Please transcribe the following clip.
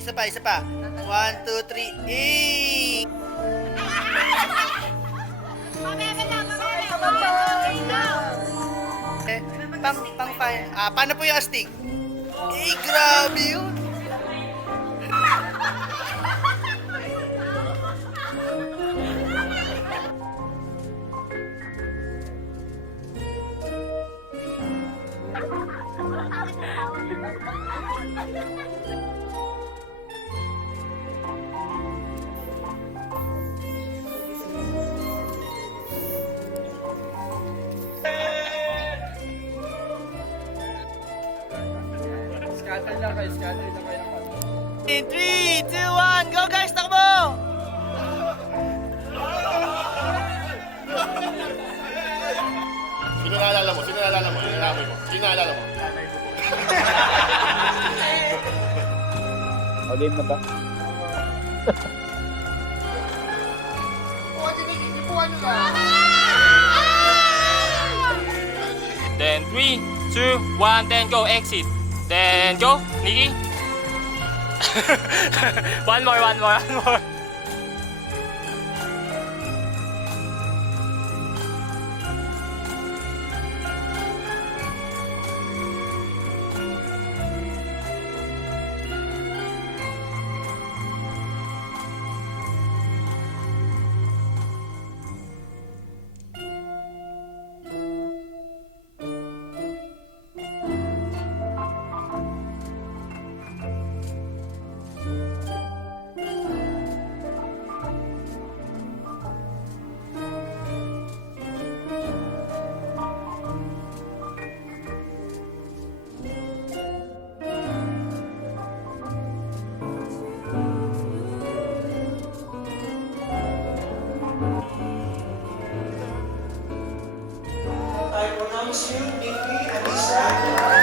Isa pa, isa pa. 1, 2, 3, pang fine. Paano po yung astig? Grabe yun. Scatter lang kayo ng 3, 2, 1, go guys, takbo! Sino naalala mo? Sino naalala mo? Sino naalala mo? Sino naalala mo? O, game na ba? Then 3, 2, 1, then go, exit. Then go, Nikki. one more. I pronounce you, Nikki, Anissa,